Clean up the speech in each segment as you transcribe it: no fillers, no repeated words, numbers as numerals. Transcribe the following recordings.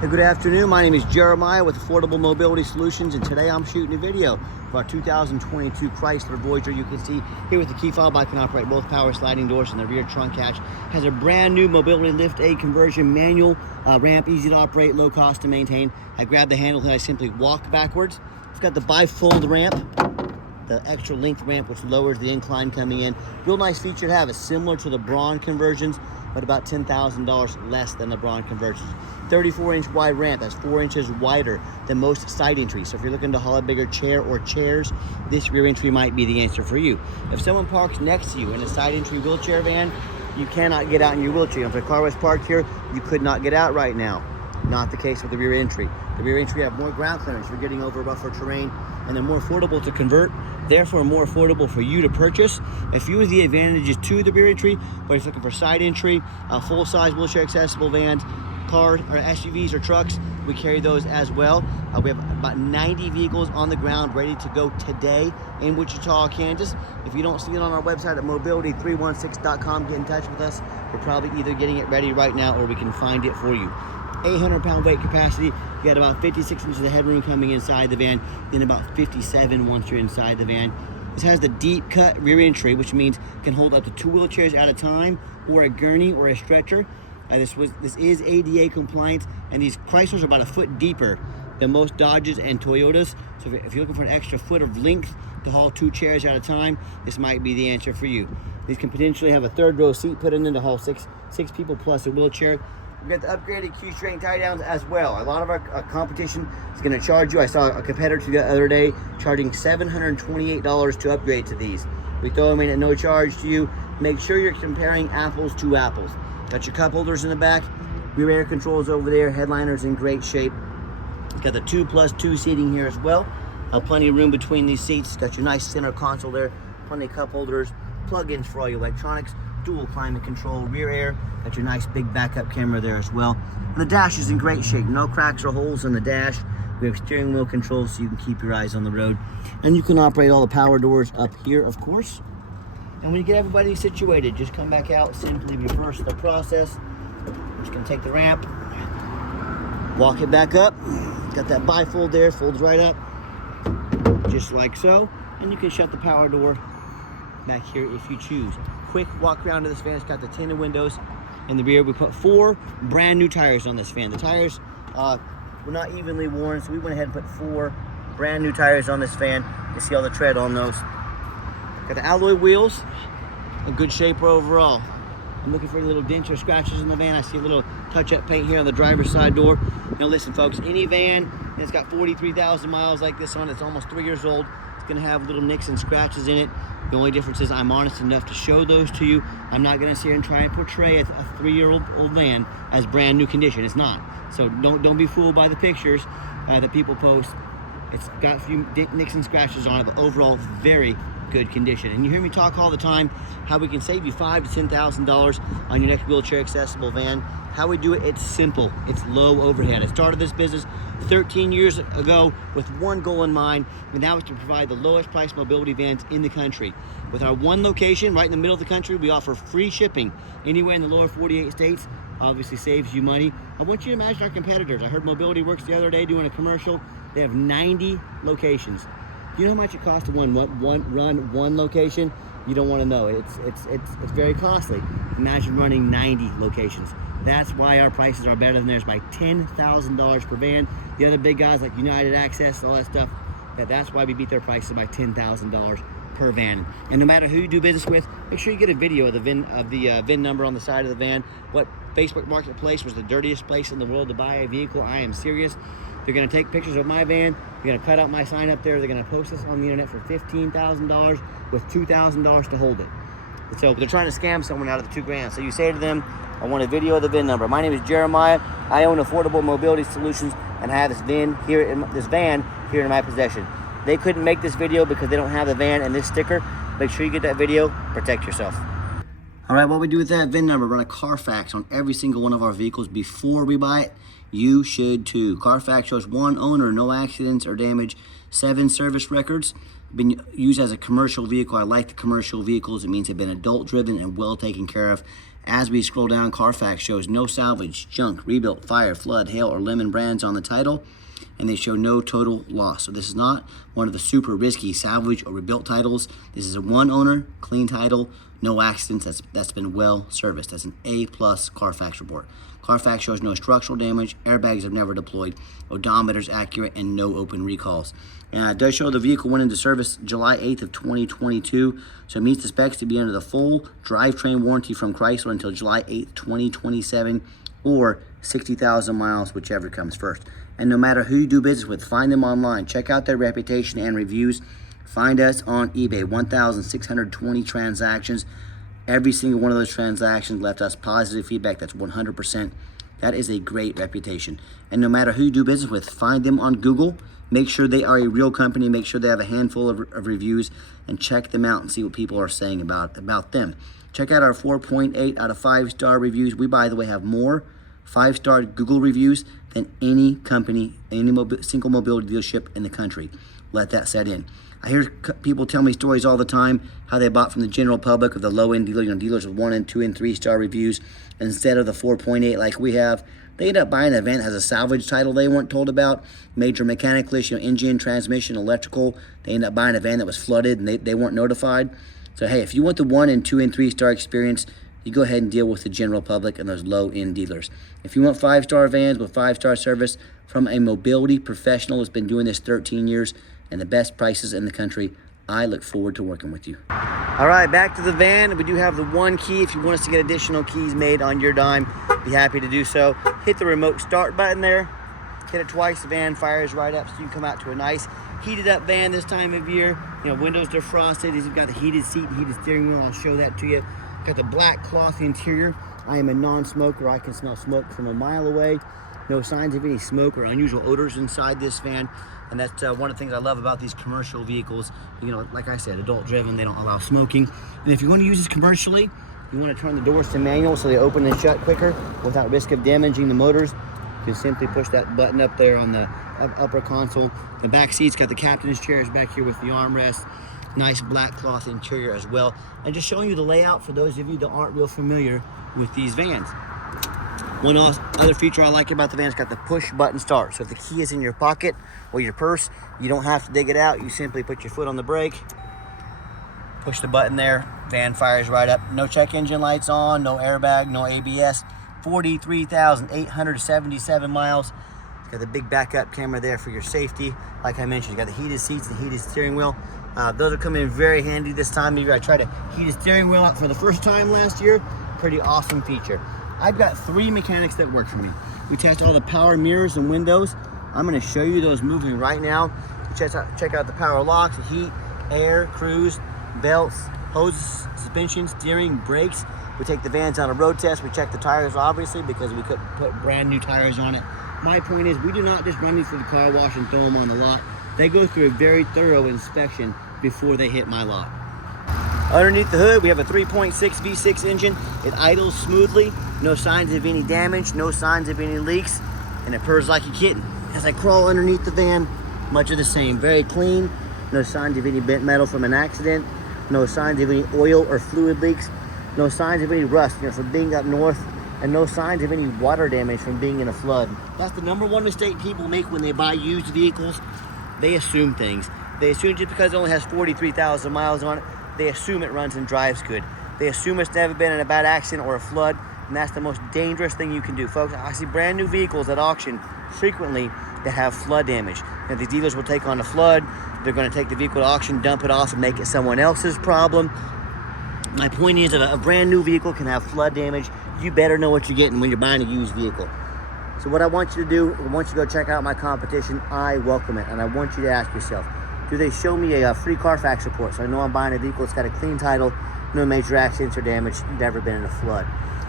Hey, good afternoon. My name is Jeremiah with Affordable Mobility Solutions, and today I'm shooting a video for our 2022 Chrysler Voyager. You can see here with the key fob, I can operate both power sliding doors, and the rear trunk hatch has a brand new mobility lift aid conversion manual ramp, easy to operate, low cost to maintain. I grab the handle and I simply walk backwards. It's got the bifold ramp, the extra length ramp, which lowers the incline coming in. Real nice feature to have. It's similar to the Braun conversions, but about $10,000 less than the Braun conversions. 34-inch wide ramp, that's 4 inches wider than most side entries. So if you're looking to haul a bigger chair or chairs, this rear entry might be the answer for you. If someone parks next to you in a side entry wheelchair van, you cannot get out in your wheelchair. If a car was parked here, you could not get out right now. Not the case with the rear entry. The rear entry have more ground clearance. You're getting over rougher terrain, and they're more affordable to convert, therefore more affordable for you to purchase. A few of the advantages to the rear entry, but if you're looking for side entry, full-size wheelchair accessible vans, cars or SUVs or trucks, we carry those as well. We have about 90 vehicles on the ground ready to go today in Wichita, Kansas. If you don't see it on our website at mobility316.com, get in touch with us. We're probably either getting it ready right now or we can find it for you. 800-pound weight capacity. You got about 56 inches of headroom coming inside the van, then about 57 once you're inside the van. This has the deep cut rear entry, which means it can hold up to 2 wheelchairs at a time, or a gurney or a stretcher. This is ADA compliant, and these Chryslers are about a foot deeper than most Dodges and Toyotas. So if you're looking for an extra foot of length to haul 2 chairs at a time, this might be the answer for you. These can potentially have a 3rd row seat put in to haul six people plus a wheelchair. We've got the upgraded Q-string tie downs as well. A lot of our competition is going to charge you. I saw a competitor the other day charging $728 to upgrade to these. We throw them in at no charge to you. Make sure you're comparing apples to apples. Got your cup holders in the back, rear air controls over there, headliner's in great shape. Got the 2+2 seating here as well. Plenty of room between these seats. Got your nice center console there, plenty of cup holders, plug-ins for all your electronics, dual climate control, rear air. Got your nice big backup camera there as well. And the dash is in great shape. No cracks or holes in the dash. We have steering wheel controls so you can keep your eyes on the road. And you can operate all the power doors up here, of course. And when you get everybody situated, just come back out, simply reverse the process. We're just gonna take the ramp, walk it back up. Got that bifold there, folds right up, just like so. And you can shut the power door back here if you choose. Quick walk around to this van. It's got the tinted windows in the rear. We put 4 brand new tires on this van. The tires were not evenly worn, so we went ahead and put 4 brand new tires on this van. You can see all the tread on those. Got the alloy wheels in good shape overall. I'm looking for any little dents or scratches in the van. I see a little touch-up paint here on the driver's side door. Now listen, folks, any van that's got 43,000 miles like this on, it's almost 3 years old, it's gonna have little nicks and scratches in it. The only difference is I'm honest enough to show those to you. I'm not gonna sit here and try and portray a 3-year-old van as brand new condition. It's not. So don't be fooled by the pictures that people post. It's got a few nicks and scratches on it, but overall, very good condition. And you hear me talk all the time how we can save you $5,000 to $10,000 on your next wheelchair accessible van. How we do it, it's simple. It's low overhead. I started this business 13 years ago with one goal in mind, and that was to provide the lowest price mobility vans in the country. With our one location right in the middle of the country, we offer free shipping anywhere in the lower 48 states. Obviously saves you money. I want you to imagine our competitors. I heard Mobility Works the other day doing a commercial. They have 90 locations. Do you know how much it costs to run one location? You don't want to know. It's very costly. Imagine running 90 locations. That's why our prices are better than theirs by $10,000 per van. The other big guys like United Access, all that stuff, that's why we beat their prices by $10,000 per van. And no matter who you do business with, make sure you get a video of the VIN number on the side of the van. What Facebook Marketplace was the dirtiest place in the world to buy a vehicle? I am serious. They're going to take pictures of my van. They're going to cut out my sign up there. They're going to post this on the internet for $15,000 with $2,000 to hold it. So they're trying to scam someone out of the $2,000. So you say to them, I want a video of the VIN number. My name is Jeremiah. I own Affordable Mobility Solutions, and I have this van here in my possession. They couldn't make this video because they don't have the van and this sticker. Make sure you get that video. Protect yourself. All right, what we do with that VIN number, run a Carfax on every single one of our vehicles before we buy it. You should too. Carfax shows 1 owner, no accidents or damage, 7 service records. Been used as a commercial vehicle. I like the commercial vehicles. It means they've been adult driven and well taken care of. As we scroll down, Carfax shows no salvage, junk, rebuilt, fire, flood, hail, or lemon brands on the title, and they show no total loss. So this is not one of the super risky salvage or rebuilt titles. This is a one owner, clean title, no accidents. That's been well serviced. That's an A+ Carfax report. Carfax shows no structural damage, airbags have never deployed, odometer's accurate, and no open recalls. And it does show the vehicle went into service July 8th of 2022, so it meets the specs to be under the full drivetrain warranty from Chrysler until July 8th, 2027, or 60,000 miles, whichever comes first. And no matter who you do business with, find them online. Check out their reputation and reviews. Find us on eBay, 1,620 transactions. Every single one of those transactions left us positive feedback. That's 100%. That is a great reputation. And no matter who you do business with, find them on Google. Make sure they are a real company. Make sure they have a handful of reviews, and check them out and see what people are saying about them. Check out our 4.8 out of 5-star reviews. We, by the way, have more 5-star Google reviews than any company, any single mobility dealership in the country. Let that set in. I hear people tell me stories all the time how they bought from the general public of the low-end dealer, dealers with 1 and 2 and 3-star reviews instead of the 4.8 like we have. They end up buying an event that has a salvage title they weren't told about, major mechanical issue, engine, transmission, electrical. They end up buying a van that was flooded and they weren't notified. So hey, if you want the 1 and 2 and 3-star experience, you go ahead and deal with the general public and those low-end dealers. If you want 5-star vans with 5-star service from a mobility professional who's been doing this 13 years and the best prices in the country, I look forward to working with you. All right, back to the van. We do have the one key. If you want us to get additional keys made on your dime, be happy to do so. Hit the remote start button there. Hit it twice, the van fires right up, so you can come out to a nice heated up van this time of year. Windows defrosted. You've got the heated seat, heated steering wheel. I'll show that to you. Got the black cloth interior. I am a non-smoker. I can smell smoke from a mile away. No signs of any smoke or unusual odors inside this van. And that's one of the things I love about these commercial vehicles. Like I said, adult driven, they don't allow smoking. And if you want to use this commercially, you want to turn the doors to manual so they open and shut quicker without risk of damaging the motors. You can simply push that button up there on the upper console. The back seat's got the captain's chairs back here with the armrest. Nice black cloth interior as well. And just showing you the layout for those of you that aren't real familiar with these vans. One other feature I like about the van is got the push button start. So if the key is in your pocket or your purse, you don't have to dig it out. You simply put your foot on the brake, push the button there, van fires right up. No check engine lights on, no airbag, no ABS. 43,877 miles. It's got the big backup camera there for your safety. Like I mentioned, you got the heated seats, the heated steering wheel. Those will come in very handy this time of year. I tried to heat a steering wheel out for the first time last year. Pretty awesome feature. I've got 3 mechanics that work for me. We test all the power mirrors and windows. I'm gonna show you those moving right now. Check out the power locks, heat, air, cruise, belts, hoses, suspension, steering, brakes. We take the vans on a road test. We check the tires, obviously, because we couldn't put brand new tires on it. My point is, we do not just run these through the car wash and throw them on the lot. They go through a very thorough inspection before they hit my lot. Underneath the hood, we have a 3.6 V6 engine. It idles smoothly, no signs of any damage, no signs of any leaks, and it purrs like a kitten. As I crawl underneath the van, much of the same. Very clean, no signs of any bent metal from an accident, no signs of any oil or fluid leaks, no signs of any rust from being up north, and no signs of any water damage from being in a flood. That's the #1 mistake people make when they buy used vehicles. They assume things. They assume just because it only has 43,000 miles on it, they assume it runs and drives good. They assume it's never been in a bad accident or a flood, and that's the most dangerous thing you can do. Folks, I see brand new vehicles at auction frequently that have flood damage. And the dealers will take on a flood, they're gonna take the vehicle to auction, dump it off, and make it someone else's problem. My point is that a brand new vehicle can have flood damage. You better know what you're getting when you're buying a used vehicle. So what I want you to do, once you go check out my competition, I welcome it. And I want you to ask yourself, do they show me a free Carfax report so I know I'm buying a vehicle that's got a clean title, no major accidents or damage, never been in a flood?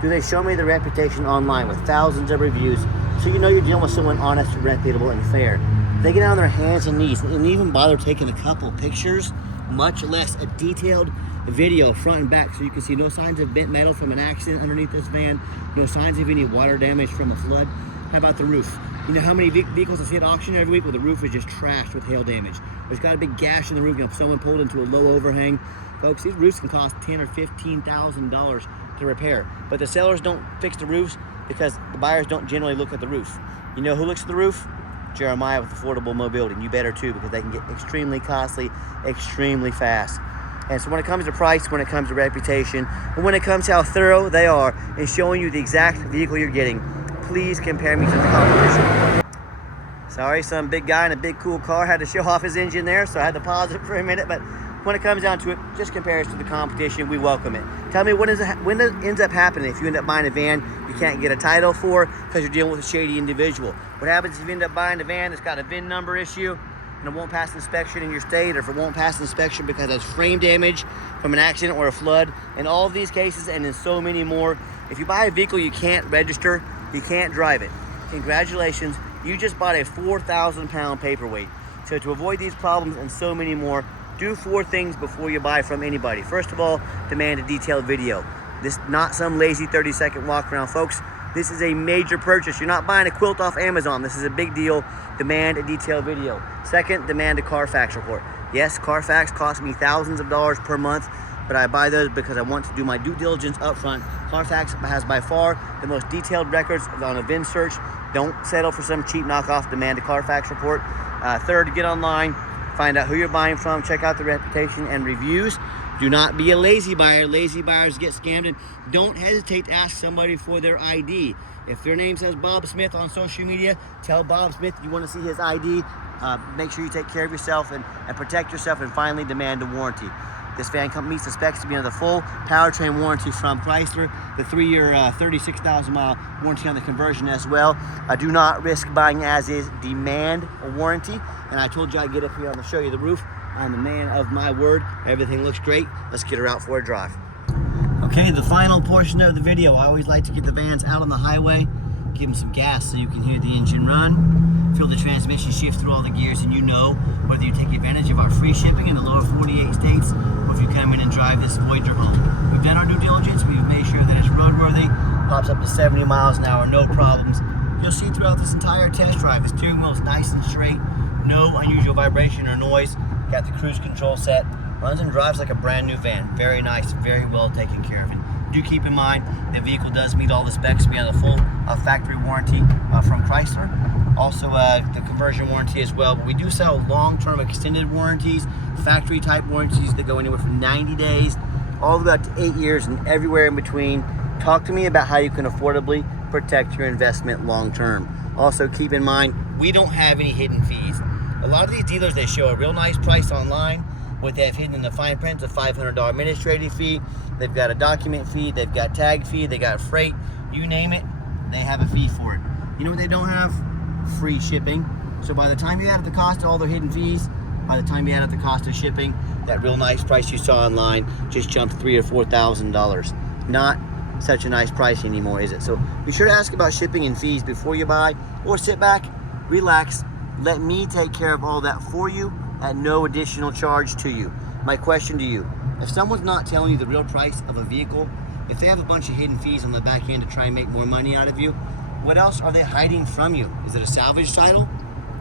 Do they show me the reputation online with thousands of reviews so you know you're dealing with someone honest, reputable, and fair? They get on their hands and knees and even bother taking a couple pictures, much less a detailed video front and back so you can see no signs of bent metal from an accident underneath this van, no signs of any water damage from a flood. How about the roof? You know how many vehicles I see at auction every week where the roof is just trashed with hail damage? There's got a big gash in the roof, someone pulled into a low overhang. Folks, these roofs can cost $10,000 or $15,000 the repair. But the sellers don't fix the roofs because the buyers don't generally look at the roof. You know who looks at the roof? Jeremiah with Affordable Mobility. And you better too, because they can get extremely costly, extremely fast. And so when it comes to price, when it comes to reputation, and when it comes to how thorough they are in showing you the exact vehicle you're getting, please compare me to the competition. Sorry, some big guy in a big cool car had to show off his engine there, so I had to pause it for a minute. But when it comes down to it, just compare us to the competition. We welcome it. Tell me when it ends up happening. If you end up buying a van you can't get a title for because you're dealing with a shady individual. What happens if you end up buying a van that's got a VIN number issue and it won't pass inspection in your state, or if it won't pass inspection because there's frame damage from an accident or a flood? In all of these cases, and in so many more, if you buy a vehicle you can't register, you can't drive it, congratulations, you just bought a 4,000 pound paperweight. So to avoid these problems and so many more, do 4 things before you buy from anybody. First of all, demand a detailed video. This is not some lazy 30-second walk around, folks. This is a major purchase. You're not buying a quilt off Amazon. This is a big deal. Demand a detailed video. Second, demand a Carfax report. Yes, Carfax costs me thousands of dollars per month, but I buy those because I want to do my due diligence up front. Carfax has by far the most detailed records on a VIN search. Don't settle for some cheap knockoff. Demand a Carfax report. Third, get online, find out who you're buying from, check out the reputation and reviews. Do not be a lazy buyer. Lazy buyers get scammed, and don't hesitate to ask somebody for their ID. If their name says Bob Smith on social media, tell Bob Smith you want to see his ID. Make sure you take care of yourself and protect yourself, and finally demand a warranty. This van meets the specs to be under the full powertrain warranty from Chrysler, the 3-year, 36,000 mile warranty on the conversion as well. Do not risk buying as is, demand a warranty. And I told you I'd get up here, I'm gonna show you the roof. I'm the man of my word. Everything looks great. Let's get her out for a drive. Okay, the final portion of the video. I always like to get the vans out on the highway, give them some gas so you can hear the engine run, feel the transmission shift through all the gears, and you know whether you take advantage of our free shipping in the lower 48 states or if you come in and drive this Voyager home. We've done our due diligence. We've made sure that it's roadworthy, pops up to 70 miles an hour, no problems. You'll see throughout this entire test drive, the steering wheel's nice and straight, no unusual vibration or noise. Got the cruise control set, runs and drives like a brand new van. Very nice, very well taken care of. And do keep in mind, the vehicle does meet all the specs. We have the full factory warranty from Chrysler. Also the conversion warranty as well. But we do sell long-term extended warranties, factory type warranties that go anywhere from 90 days all the way up to 8 years and everywhere in between. Talk to me about how you can affordably protect your investment long-term. Also keep in mind, we don't have any hidden fees. A lot of these dealers, they show a real nice price online. What they have hidden in the fine print is a $500 administrative fee. They've got a document fee, they've got tag fee, they got freight, you name it, they have a fee for it. You know what they don't have? Free shipping. So by the time you add up the cost of all their hidden fees, by the time you add up the cost of shipping, that real nice price you saw online just jumped $3,000 or $4,000. Not such a nice price anymore, is it? So be sure to ask about shipping and fees before you buy, or sit back, relax, let me take care of all that for you at no additional charge to you. My question to you, if someone's not telling you the real price of a vehicle, if they have a bunch of hidden fees on the back end to try and make more money out of you, what else are they hiding from you? Is it a salvage title?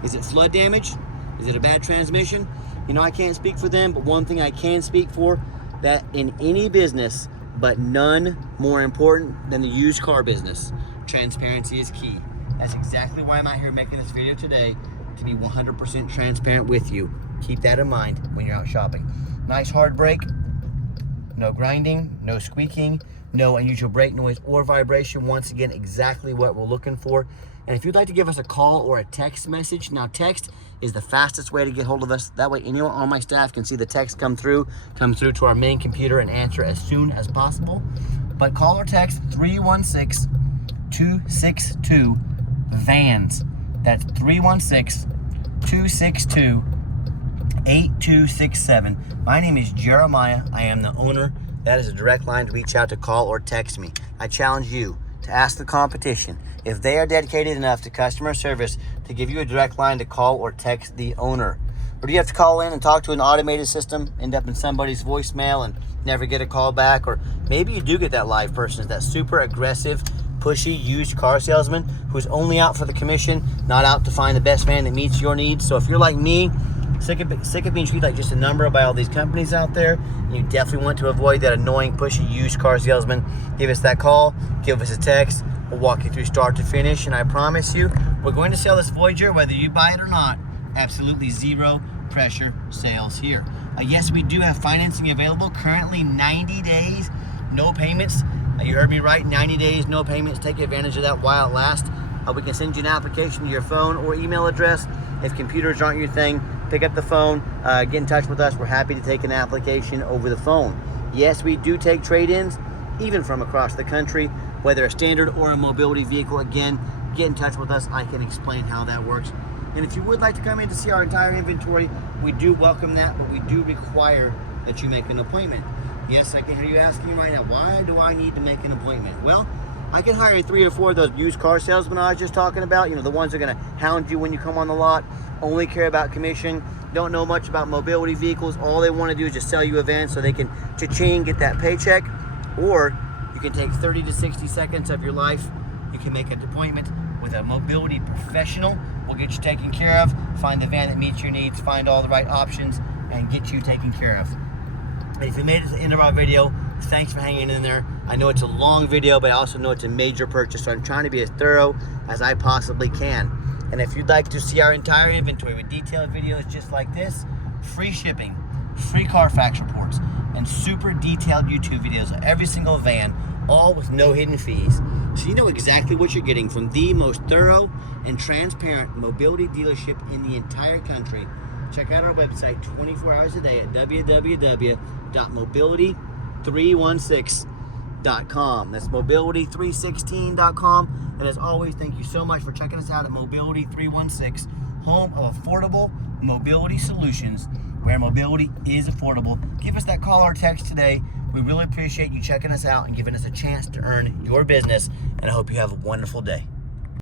Is it flood damage? Is it a bad transmission? You know, I can't speak for them, but one thing I can speak for, that in any business, but none more important than the used car business, transparency is key. That's exactly why I'm out here making this video today, to be 100% transparent with you. Keep that in mind when you're out shopping. Nice hard brake, no grinding, no squeaking, no unusual brake noise or vibration. Once again, exactly what we're looking for. And if you'd like to give us a call or a text message, now text is the fastest way to get hold of us. That way anyone on my staff can see the text come through to our main computer and answer as soon as possible. But call or text 316-262-VANS. That's 316-262-8267. My name is Jeremiah. I am the owner. That is a direct line to reach out, to call or text me. I challenge you to ask the competition if they are dedicated enough to customer service to give you a direct line to call or text the owner. Or do you have to call in and talk to an automated system, end up in somebody's voicemail and never get a call back? Or maybe you do get that live person, that super aggressive, pushy used car salesman who's only out for the commission, not out to find the best van that meets your needs. So if you're like me, Sick of being treated like just a number by all these companies out there. You definitely want to avoid that annoying, pushy used car salesman. Give us that call, give us a text. We'll walk you through start to finish, and I promise you, we're going to sell this Voyager whether you buy it or not. Absolutely zero pressure sales here. Yes, we do have financing available. Currently 90 days, no payments. You heard me right, 90 days, no payments. Take advantage of that while it lasts. We can send you an application to your phone or email address. If computers aren't your thing, pick up the phone, get in touch with us. We're happy to take an application over the phone. Yes, we do take trade-ins, even from across the country, whether a standard or a mobility vehicle. Again, get in touch with us. I can explain how that works. And if you would like to come in to see our entire inventory, we do welcome that, but we do require that you make an appointment. Yes, I can hear you asking right now, why do I need to make an appointment? Well, I can hire 3 or 4 of those used car salesmen I was just talking about. You know, the ones that are gonna hound you when you come on the lot, only care about commission, don't know much about mobility vehicles. All they wanna do is just sell you a van so they can cha-ching, get that paycheck. Or you can take 30 to 60 seconds of your life. You can make an appointment with a mobility professional. We'll get you taken care of, find the van that meets your needs, find all the right options, and get you taken care of. And if you made it to the end of our video, thanks for hanging in there. I know it's a long video, but I also know it's a major purchase, so I'm trying to be as thorough as I possibly can. And if you'd like to see our entire inventory with detailed videos just like this, free shipping, free Carfax reports, and super detailed YouTube videos of every single van, all with no hidden fees. So you know exactly what you're getting from the most thorough and transparent mobility dealership in the entire country. Check out our website 24 hours a day at www.mobility316.com. That's mobility316.com. And as always, thank you so much for checking us out at Mobility 316, home of affordable mobility solutions, where mobility is affordable. Give us that call or text today. We really appreciate you checking us out and giving us a chance to earn your business. And I hope you have a wonderful day.